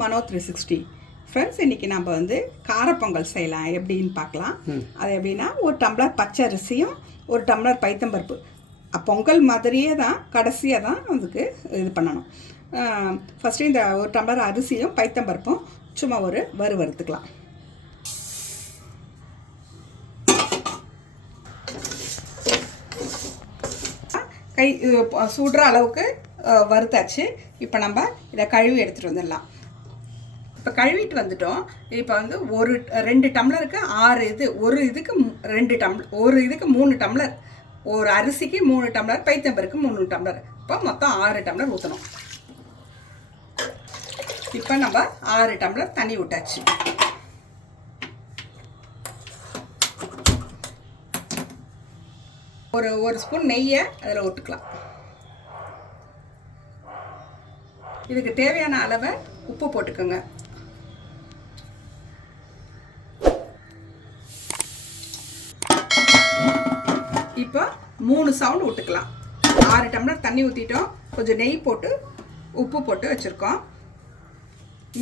MANO 360. Friends, இன்றைக்கி நம்ம வந்து காரப்பொங்கல் செய்யலாம் எப்படின்னு பார்க்கலாம். அது எப்படின்னா, ஒரு டம்ளர் பச்சை அரிசியும் ஒரு டம்ளர் பைத்தம்பருப்பு, பொங்கல் மாதிரியே தான், கடைசியாக தான் அதுக்கு இது பண்ணணும். ஃபஸ்ட்டு இந்த ஒரு டம்ளர் அரிசியும் பைத்தம்பருப்பும் சும்மா ஒரு வறுத்துக்கலாம். கை சுடுற அளவுக்கு வறுத்தாச்சு. இப்போ நம்ம இதை கழுவி எடுத்துகிட்டு வந்துடலாம். இப்போ கழுவிட்டு வந்துட்டோம். இப்போ வந்து 2 டம்ளருக்கு 6 இது, ஒரு இதுக்கு 2 டம்ளர், ஒரு இதுக்கு 3 டம்ளர், ஒரு அரிசிக்கு 3 டம்ளர், பைத்தம்பருக்கு 3 டம்ளர், இப்போ மொத்தம் 6 டம்ளர் ஊற்றணும். இப்போ நம்ம 6 டம்ளர் தண்ணி விட்டாச்சு. ஒரு ஸ்பூன் நெய்யை அதில் விட்டுக்கலாம். இதுக்கு தேவையான அளவை உப்பு போட்டுக்கோங்க. இப்போ 3 சவுண்டு விட்டுக்கலாம். 6 டம்ளர் தண்ணி ஊற்றிட்டோம். கொஞ்சம் நெய் போட்டு உப்பு போட்டு வச்சுருக்கோம்.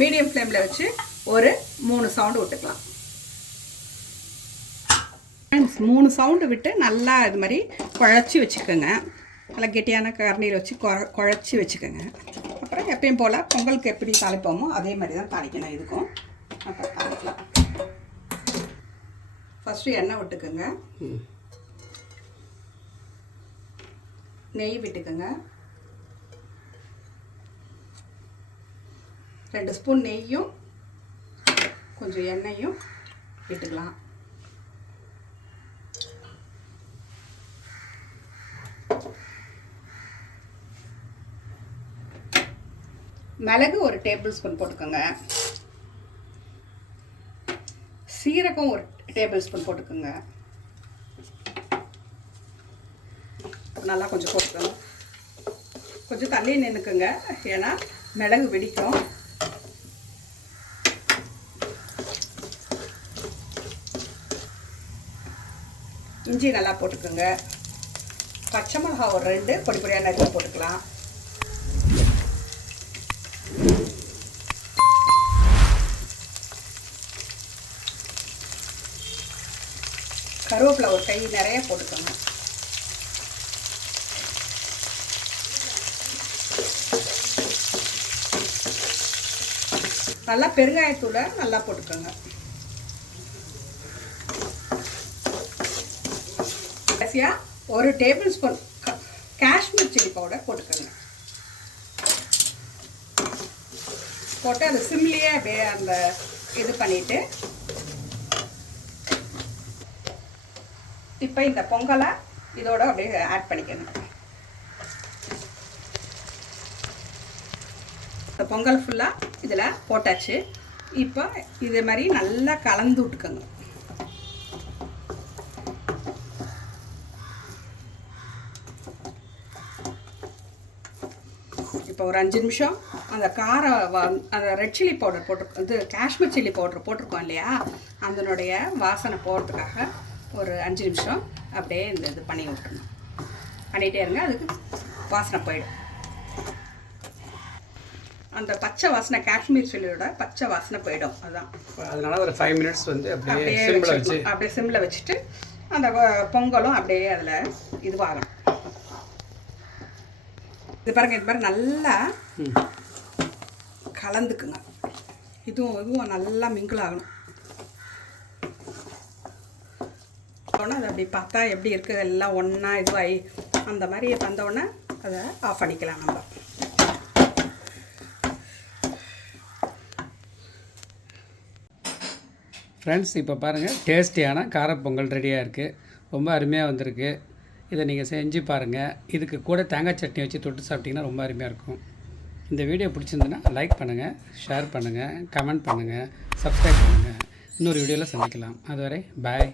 மீடியம் ஃப்ளேமில் வச்சு ஒரு 3 சவுண்டு விட்டுக்கலாம். 3 சவுண்டு விட்டு நல்லா இது மாதிரி குழச்சி வச்சுக்கோங்க. நல்லா கெட்டியான கரண்டியில் வச்சு குழச்சி வச்சுக்கோங்க. அப்புறம் எப்பயும் போல் பொங்கலுக்கு எப்படி தாளிப்போமோ அதே மாதிரி தான் தாளிக்கணும். இதுக்கும் அப்புறம் தாளிக்கலாம். ஃபஸ்ட்டு எண்ணெய் விட்டுக்கோங்க, நெய் விட்டுக்கோங்க, 2 ஸ்பூன் நெய்யும் கொஞ்சம் எண்ணெயும் விட்டுக்கலாம். மிளகு 1 டேபிள் ஸ்பூன் போட்டுக்கோங்க. சீரகம் 1 டேபிள் ஸ்பூன் போட்டுக்கோங்க. நல்லா கொஞ்சம் போட்டுக்கோங்க. கொஞ்சம் தள்ளி நின்றுக்குங்க, ஏன்னா மிளகு வெடிக்கும். இஞ்சி நல்லா போட்டுக்கோங்க. பச்சை மிளகா ஒரு 2 பொடி பொடியாக நறுக்கி போட்டுக்கலாம். கருவேப்பிலை ஒரு கை நிறைய போட்டுக்கோங்க. நல்லா பெருங்காயத்தூளை நல்லா போட்டுக்கோங்க. கடைசியாக 1 table spoon Kashmir chilli powder போட்டுக்கோங்க. போட்டு அது சிம்லேயே அப்படியே அந்த இது பண்ணிவிட்டு, இப்போ இந்த பொங்கலை இதோட அப்படியே ஆட் பண்ணிக்கணும். இந்த பொங்கல் ஃபுல்லாக இதில் போட்டாச்சு. இப்போ இது மாதிரி நல்லா கலந்து விட்டுக்கோங்க. இப்போ ஒரு 5 நிமிஷம் அந்த அந்த ரெட் சில்லி பவுடர் இது காஷ்மீர் சில்லி பவுடர் போட்டிருக்கோம் இல்லையா, அதனுடைய வாசனை போகிறதுக்காக ஒரு 5 நிமிஷம் அப்படியே இது பண்ணி விட்டுருணும். பண்ணிகிட்டே இருங்க, அதுக்கு வாசனை போயிடும். அந்த பச்சை வாசனை, காஷ்மீர் சில்லியோட பச்சை வாசனை போயிடும். அதுதான் அதனால ஒரு 5 மினிட்ஸ் வந்து அப்படியே சிம்மில் வச்சுட்டு அந்த பொங்கலும் அப்படியே அதில் இதுவாகணும். இது பாருங்க, இது மாதிரி நல்லா கலந்துக்குங்க. இதுவும் நல்லா மிங்கிள் ஆகணும். அது அப்படி பார்த்தா எப்படி இருக்குது, எல்லாம் ஒன்றா இதுவாகி அந்த மாதிரி வந்தோடனே அதை ஆஃப் பண்ணிக்கலாம் நம்ம. ஃப்ரெண்ட்ஸ், இப்போ பாருங்கள், டேஸ்டியான காரப்பொங்கல் ரெடியாக இருக்குது. ரொம்ப அருமையாக வந்திருக்கு. இதை நீங்கள் செஞ்சு பாருங்கள். இதுக்கு கூட தேங்காய் சட்னி வச்சு தொட்டு சாப்பிட்டிங்கன்னா ரொம்ப அருமையாக இருக்கும். இந்த வீடியோ பிடிச்சிருந்துன்னா லைக் பண்ணுங்கள், ஷேர் பண்ணுங்கள், கமெண்ட் பண்ணுங்கள், சப்ஸ்கிரைப் பண்ணுங்கள். இன்னொரு வீடியோவில் சந்திக்கலாம். அதுவரை பாய்.